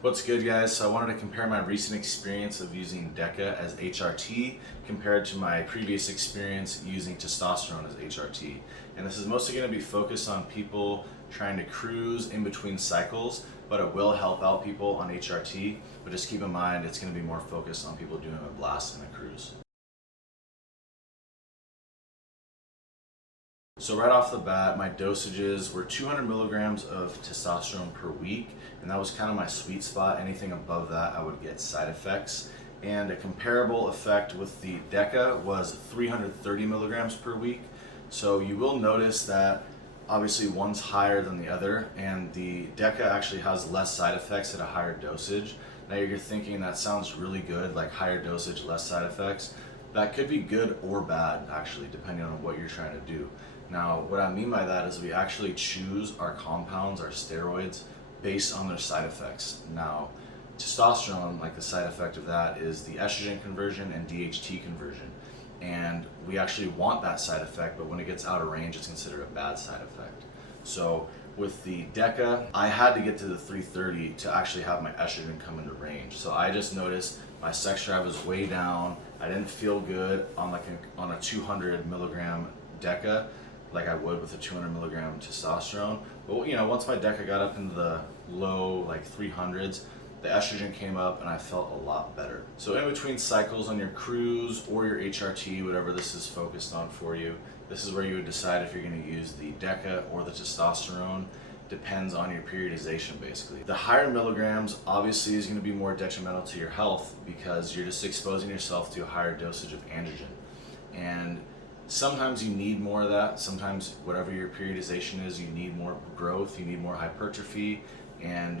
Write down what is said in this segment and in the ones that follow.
What's good, guys? So I wanted to compare my recent experience of using Deca as HRT compared to my previous experience using testosterone as HRT. And this is mostly going to be focused on people trying to cruise in between cycles, but it will help out people on HRT. But just keep in mind, it's going to be more focused on people doing a blast and a cruise. So right off the bat, my dosages were 200 milligrams of testosterone per week, and that was kind of my sweet spot. Anything above that, I would get side effects. And a comparable effect with the Deca was 330 milligrams per week. So you will notice that obviously one's higher than the other, and the Deca actually has less side effects at a higher dosage. Now you're thinking that sounds really good, like higher dosage, less side effects. That could be good or bad, actually, depending on what you're trying to do. Now, what I mean by that is we actually choose our compounds, our steroids, based on their side effects. Now, testosterone, like the side effect of that is the estrogen conversion and DHT conversion. And we actually want that side effect, but when it gets out of range, it's considered a bad side effect. So with the Deca, I had to get to the 330 to actually have my estrogen come into range. So I just noticed my sex drive was way down. I didn't feel good on a 200 milligram Deca like I would with a 200 milligram testosterone. But once my Deca got up into the low 300s, the estrogen came up and I felt a lot better. So in between cycles on your cruise or your HRT, whatever this is focused on for you, this is where you would decide if you're going to use the Deca or the testosterone. Depends on your periodization, basically. The higher milligrams obviously is going to be more detrimental to your health because you're just exposing yourself to a higher dosage of androgen. And sometimes you need more of that. Sometimes whatever your periodization is, you need more growth, you need more hypertrophy, and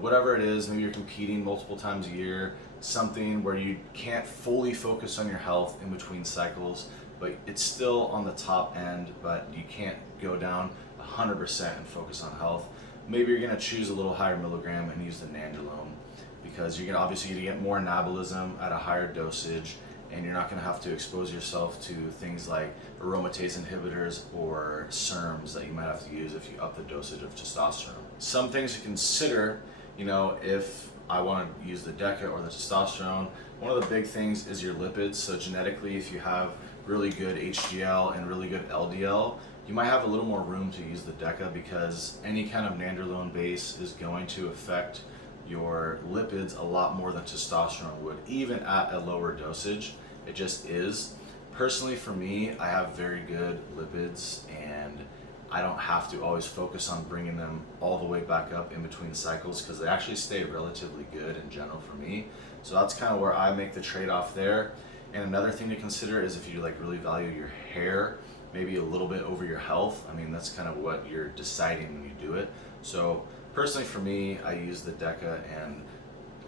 whatever it is, maybe you're competing multiple times a year, something where you can't fully focus on your health in between cycles, but it's still on the top end, but you can't go down 100% and focus on health. Maybe you're going to choose a little higher milligram and use the Nandrolone because you're going to obviously get more anabolism at a higher dosage, and you're not going to have to expose yourself to things like aromatase inhibitors or SERMs that you might have to use if you up the dosage of testosterone. Some things to consider, if I want to use the Deca or the testosterone, one of the big things is your lipids. So genetically, if you have really good HDL and really good LDL, you might have a little more room to use the Deca because any kind of Nandrolone base is going to affect your lipids a lot more than testosterone would, even at a lower dosage. It just is. Personally, for me, I have very good lipids and I don't have to always focus on bringing them all the way back up in between cycles because they actually stay relatively good in general for me. So that's kind of where I make the trade-off there. And another thing to consider is if you really value your hair, maybe a little bit over your health. I mean, that's kind of what you're deciding when you do it. So personally for me, I use the Deca and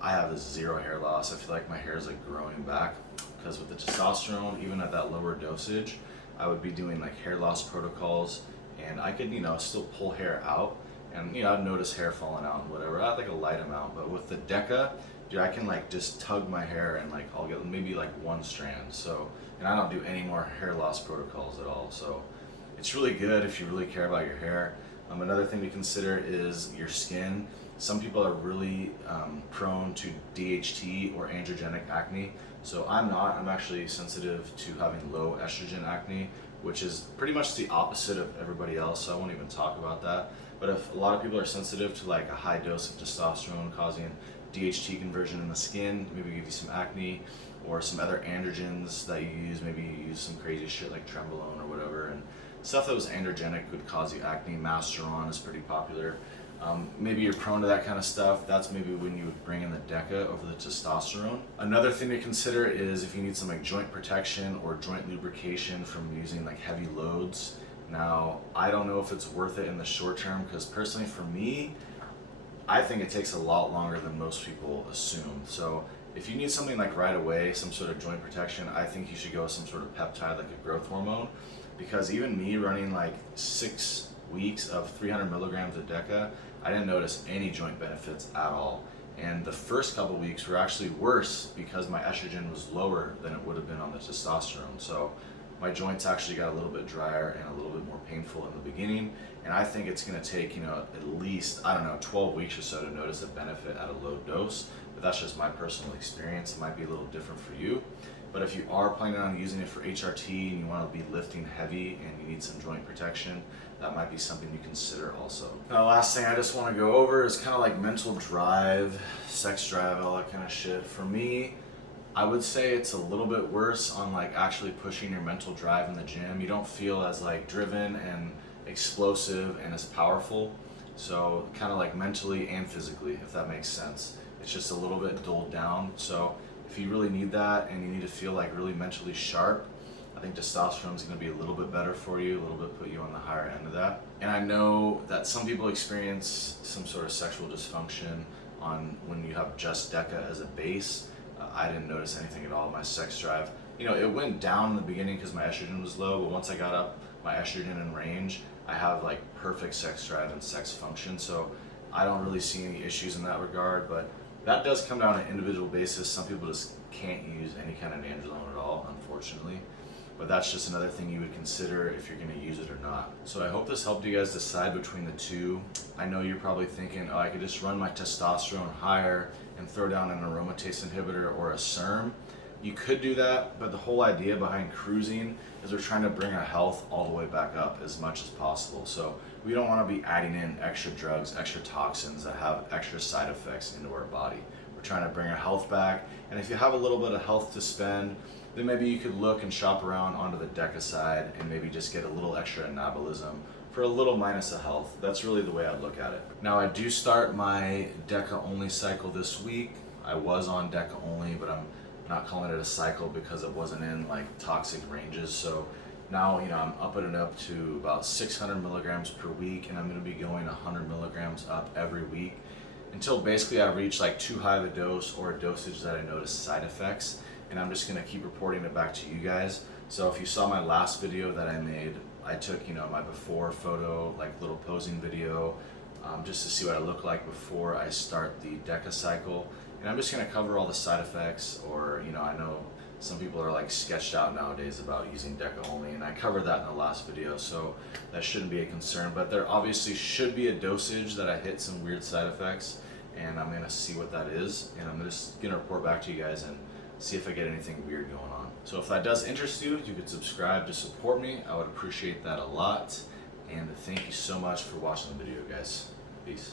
I have a zero hair loss. I feel like my hair is growing back because with the testosterone, even at that lower dosage, I would be doing hair loss protocols and I could, still pull hair out and, I'd notice hair falling out and whatever. I had a light amount, but with the Deca, dude, I can just tug my hair and I'll get maybe one strand. So, and I don't do any more hair loss protocols at all. So it's really good if you really care about your hair. Another thing to consider is your skin. Some people are really prone to DHT or androgenic acne. So I'm not. I'm actually sensitive to having low estrogen acne, which is pretty much the opposite of everybody else. So I won't even talk about that. But if a lot of people are sensitive to a high dose of testosterone causing DHT conversion in the skin, maybe give you some acne, or some other androgens that you use. Maybe you use some crazy shit like Durabolin or whatever, and stuff that was androgenic would cause you acne. Testosterone is pretty popular. Maybe you're prone to that kind of stuff. That's maybe when you would bring in the Deca over the testosterone. Another thing to consider is if you need some joint protection or joint lubrication from using heavy loads. Now, I don't know if it's worth it in the short term because personally for me, I think it takes a lot longer than most people assume. So if you need something right away, some sort of joint protection, I think you should go with some sort of peptide like a growth hormone, because even me running 6 weeks of 300 milligrams of Deca, I didn't notice any joint benefits at all. And the first couple weeks were actually worse because my estrogen was lower than it would have been on the testosterone. So my joints actually got a little bit drier and a little bit more painful in the beginning. And I think it's gonna take, at least, I don't know, 12 weeks or so to notice a benefit at a low dose. But that's just my personal experience. It might be a little different for you. But if you are planning on using it for HRT and you want to be lifting heavy and you need some joint protection, that might be something you consider also. Now, last thing I just want to go over is kind of like mental drive, sex drive, all that kind of shit. For me, I would say it's a little bit worse on like actually pushing your mental drive in the gym. You don't feel as like driven and explosive and as powerful. So kind of like mentally and physically, if that makes sense. It's just a little bit dulled down. So if you really need that and you need to feel like really mentally sharp, I think testosterone is going to be a little bit better for you, a little bit put you on the higher end of that. And I know that some people experience some sort of sexual dysfunction on when you have just Deca as a base. I didn't notice anything at all. My sex drive, it went down in the beginning because my estrogen was low, but once I got up my estrogen in range, I have like perfect sex drive and sex function. So I don't really see any issues in that regard, but that does come down on an individual basis. Some people just can't use any kind of nandrolone at all, unfortunately. But that's just another thing you would consider if you're going to use it or not. So I hope this helped you guys decide between the two. I know you're probably thinking, oh, I could just run my testosterone higher and throw down an aromatase inhibitor or a SERM. You could do that, but the whole idea behind cruising is we're trying to bring our health all the way back up as much as possible. So we don't want to be adding in extra drugs, extra toxins that have extra side effects into our body. We're trying to bring our health back, and if you have a little bit of health to spend, then maybe you could look and shop around onto the Deca side and maybe just get a little extra anabolism for a little minus of health. That's really the way I'd look at it. Now, I do start my Deca only cycle this week. I was on Deca only, but I'm not calling it a cycle because it wasn't in like toxic ranges. So now, I'm upping it up to about 600 milligrams per week, and I'm going to be going 100 milligrams up every week until basically I reach like too high of a dose or a dosage that I notice side effects. And I'm just going to keep reporting it back to you guys. So if you saw my last video that I made, I took my before photo, like little posing video, just to see what I look like before I start the Deca cycle. And I'm just going to cover all the side effects, or I know some people are like sketched out nowadays about using Deca only, and I covered that in the last video, so that shouldn't be a concern. But there obviously should be a dosage that I hit some weird side effects, and I'm going to see what that is, and I'm just going to report back to you guys and see if I get anything weird going on. So if that does interest you, you could subscribe to support me. I would appreciate that a lot. And thank you so much for watching the video, guys. Peace.